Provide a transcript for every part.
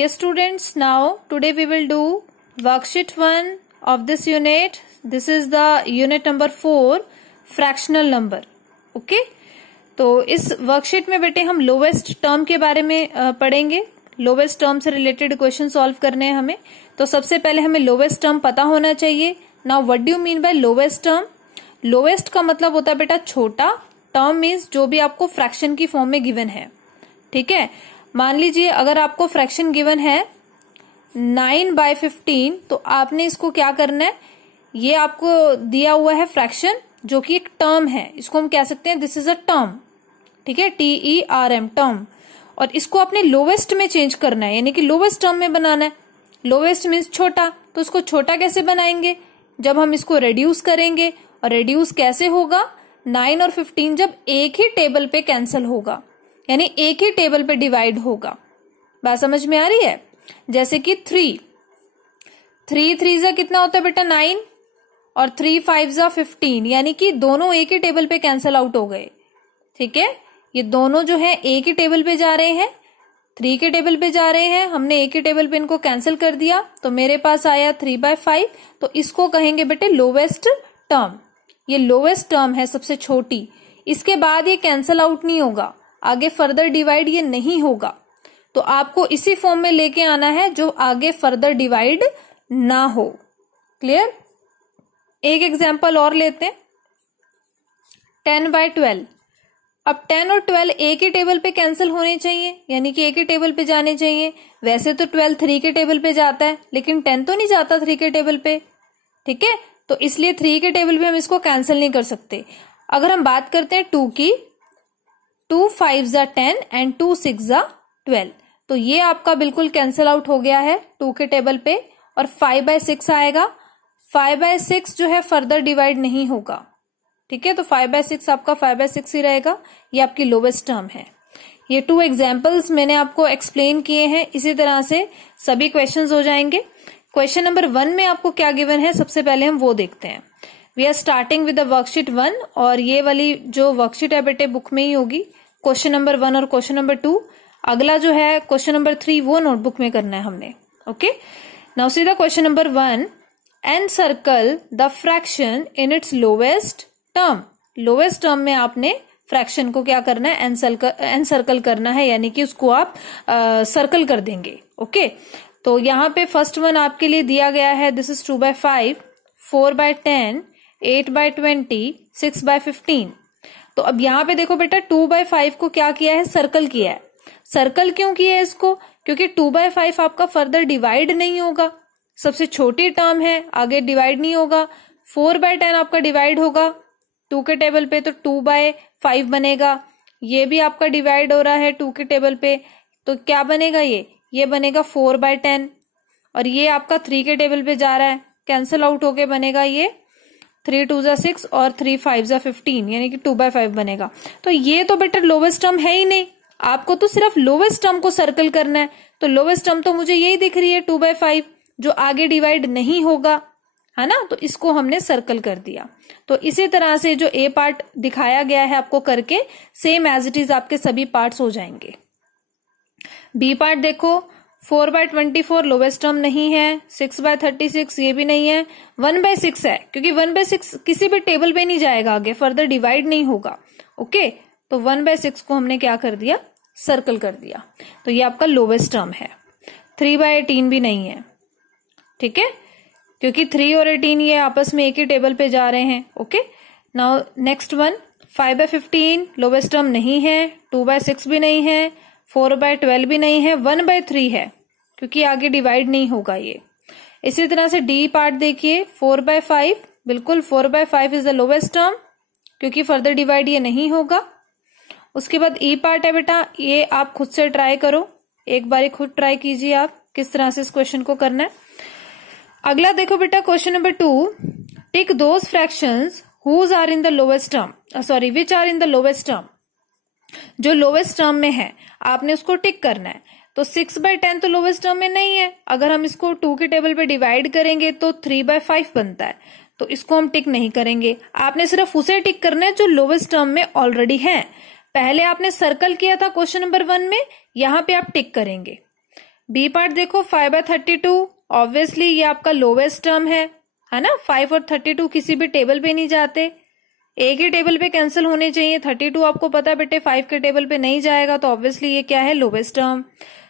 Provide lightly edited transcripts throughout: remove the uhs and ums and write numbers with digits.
Yes students, now today we will do worksheet 1 of this unit. This is the unit number 4 fractional number. Okay? तो इस worksheet में बेटे हम lowest term के बारे में पढ़ेंगे. लोवेस्ट टर्म से रिलेटेड क्वेश्चन सॉल्व करने हैं हमें. तो सबसे पहले हमें लोवेस्ट टर्म पता होना चाहिए. Now what do you mean by lowest term? Lowest का मतलब होता है बेटा छोटा. टर्म मीन्स जो भी आपको फ्रैक्शन की फॉर्म में गिवन है. ठीक है, मान लीजिए अगर आपको फ्रैक्शन गिवन है 9/15, तो आपने इसको क्या करना है, ये आपको दिया हुआ है फ्रैक्शन जो कि एक टर्म है. इसको हम कह सकते हैं दिस इज अ टर्म. ठीक है, TERM टर्म. और इसको अपने लोवेस्ट में चेंज करना है, यानी कि लोवेस्ट टर्म में बनाना है. लोवेस्ट मीन्स छोटा. तो इसको छोटा कैसे बनाएंगे? जब हम इसको रेड्यूस करेंगे. और रेड्यूस कैसे होगा? 9 और 15 जब एक ही टेबल पे कैंसिल होगा, यानी एक ही टेबल पे डिवाइड होगा. बात समझ में आ रही है? जैसे कि 3 3 कितना होता है बेटा 9 और 3 5 15, यानी कि दोनों एक ही टेबल पे कैंसिल आउट हो गए. ठीक है, ये दोनों जो है एक ही टेबल पे जा रहे हैं, 3 के टेबल पे जा रहे हैं. हमने एक ही टेबल पे इनको कैंसिल कर दिया, तो मेरे पास आया 3/5. तो इसको कहेंगे बेटे लोवेस्ट टर्म. ये लोवेस्ट टर्म है, सबसे छोटी. इसके बाद ये कैंसिल आउट नहीं होगा, आगे फर्दर डिवाइड ये नहीं होगा. तो आपको इसी फॉर्म में लेके आना है जो आगे फर्दर डिवाइड ना हो. क्लियर? एक एग्जांपल और लेते हैं. 10/12. अब 10 और 12 एक ही टेबल पे कैंसिल होने चाहिए, यानी कि एक ही टेबल पे जाने चाहिए. वैसे तो 12 3 के टेबल पे जाता है, लेकिन 10 तो नहीं जाता 3 के टेबल पे. ठीक है, तो इसलिए 3 के टेबल पे हम इसको कैंसिल नहीं कर सकते. अगर हम बात करते हैं 2 की, 2 5 10 एंड 2 6 12, तो ये आपका बिल्कुल कैंसिल आउट हो गया है 2 के टेबल पे. और 5/6 आएगा. 5/6 जो है फर्दर डिवाइड नहीं होगा. ठीक है, तो 5/6 आपका 5/6 ही रहेगा. ये आपकी लोवेस्ट टर्म है. ये 2 एग्जाम्पल्स मैंने आपको एक्सप्लेन किए हैं. इसी तरह से सभी क्वेश्चंस हो जाएंगे. क्वेश्चन नंबर 1 में आपको क्या गिवन है, सबसे पहले हम वो देखते हैं. We are starting with the worksheet 1, और ये वाली जो वर्कशीट है बेटे बुक में ही होगी. क्वेश्चन नंबर 1 और क्वेश्चन नंबर 2. अगला जो है क्वेश्चन नंबर 3 वो नोटबुक में करना है हमने. Okay, now see the question number 1. Encircle the fraction in its lowest term. Lowest term में आपने फ्रैक्शन को क्या करना है, एनसर्कल करना है, यानी कि उसको आप सर्कल कर देंगे. ओके, तो यहाँ पे फर्स्ट वन आपके लिए दिया गया है. This is 2/5, 4/10, 8/20, 6/15. तो अब यहाँ पे देखो बेटा 2/5 को क्या किया है, सर्कल किया है. सर्कल क्यों किया है इसको? क्योंकि 2/5 आपका फर्दर डिवाइड नहीं होगा, सबसे छोटी टर्म है, आगे डिवाइड नहीं होगा. 4/10 आपका डिवाइड होगा 2 के टेबल पे, तो 2/5 बनेगा. ये भी आपका डिवाइड हो रहा है 2 के टेबल पे, तो क्या बनेगा, ये बनेगा 4/10. और ये आपका 3 के टेबल पे जा रहा है, कैंसिल आउट होके बनेगा ये 3 2 6 और 3 5 15, यानी कि 2/5 बनेगा. तो ये तो बेटा लोवेस्ट टर्म है ही नहीं, आपको तो सिर्फ लोवेस्ट टर्म को सर्कल करना है. तो लोवेस्ट टर्म तो मुझे यही दिख रही है 2/5, जो आगे डिवाइड नहीं होगा, है ना. तो इसको हमने सर्कल कर दिया. तो इसी तरह से जो ए पार्ट दिखाया गया है आपको करके, सेम एज इट इज आपके सभी पार्ट्स हो जाएंगे. बी पार्ट देखो, 4/24 लोवेस्ट टर्म नहीं है, 6/36 ये भी नहीं है, 1/6 है, क्योंकि 1/6 किसी भी टेबल पे नहीं जाएगा, आगे फर्दर डिवाइड नहीं होगा. ओके, तो 1/6 को हमने क्या कर दिया, सर्कल कर दिया. तो ये आपका लोवेस्ट टर्म है. 3/18 भी नहीं है. ठीक है, क्योंकि 3 और 18 ये आपस में एक ही टेबल पे जा रहे हैं. Okay, now next one, 5/15 lowest term नहीं है, 2/6 भी नहीं है, 4/12 भी नहीं है, 1/3 है, क्योंकि आगे डिवाइड नहीं होगा ये. इसी तरह से डी पार्ट देखिए, 4/5, बिल्कुल 4/5 इज द लोवेस्ट टर्म, क्योंकि फर्दर डिवाइड ये नहीं होगा. उसके बाद ई पार्ट है बेटा, ये आप खुद से ट्राई करो, एक बार खुद ट्राई कीजिए आप किस तरह से इस क्वेश्चन को करना है. अगला देखो बेटा question number 2. Tick those fractions whose are in the lowest term, sorry which are in the lowest term. जो लोवेस्ट टर्म में है आपने उसको टिक करना है. तो 6/10 तो लोवेस्ट टर्म में नहीं है, अगर हम इसको 2 के टेबल पे डिवाइड करेंगे तो 3/5 बनता है, तो इसको हम टिक नहीं करेंगे. आपने सिर्फ उसे टिक करना है जो लोवेस्ट टर्म में ऑलरेडी है. पहले आपने सर्कल किया था क्वेश्चन नंबर 1 में, यहां पे आप टिक करेंगे. बी पार्ट देखो 5/32, ऑब्वियसली ये आपका लोवेस्ट टर्म है ना। 5 और 32 किसी भी टेबल पे नहीं जाते, एक ही टेबल पे कैंसिल होने चाहिए। 32 आपको पता है बेटे 5 के टेबल पे नहीं जाएगा, तो ऑब्वियसली ये क्या है, लोवेस्ट टर्म।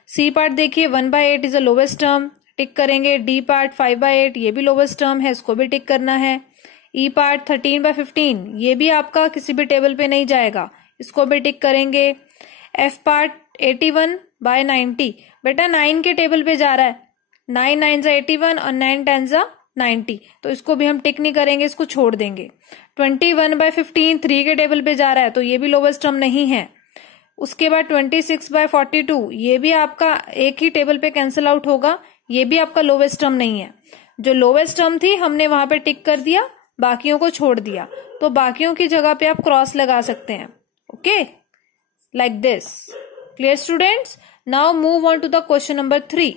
सी पार्ट देखिए 1/8 इज अ लोवेस्ट टर्म, टिक करेंगे। डी पार्ट 5/8 ये भी लोवेस्ट टर्म है, इसको भी टिक करना है। ई पार्ट 13/15 ये भी आपका किसी भी टेबल पे नहीं जाएगा, इसको भी टिक करेंगे। एफ पार्ट 81/90 बेटा 9 के टेबल पे जा रहा है, 9 9 81 और 9 10 90, तो इसको भी हम टिक नहीं करेंगे, इसको छोड़ देंगे। 21/15 3 के टेबल पे जा रहा है, तो ये भी लोवेस्ट टर्म नहीं है। उसके बाद 26/42 ये भी आपका एक ही टेबल पे कैंसिल आउट होगा, ये भी आपका लोवेस्ट टर्म नहीं है। जो लोवेस्ट टर्म थी हमने वहां पे टिक कर दिया, बाकियों को छोड़ दिया, तो बाकियों की जगह पे आप क्रॉस लगा सकते हैं। Okay, like this. Clear students? Now move on to the question number 3।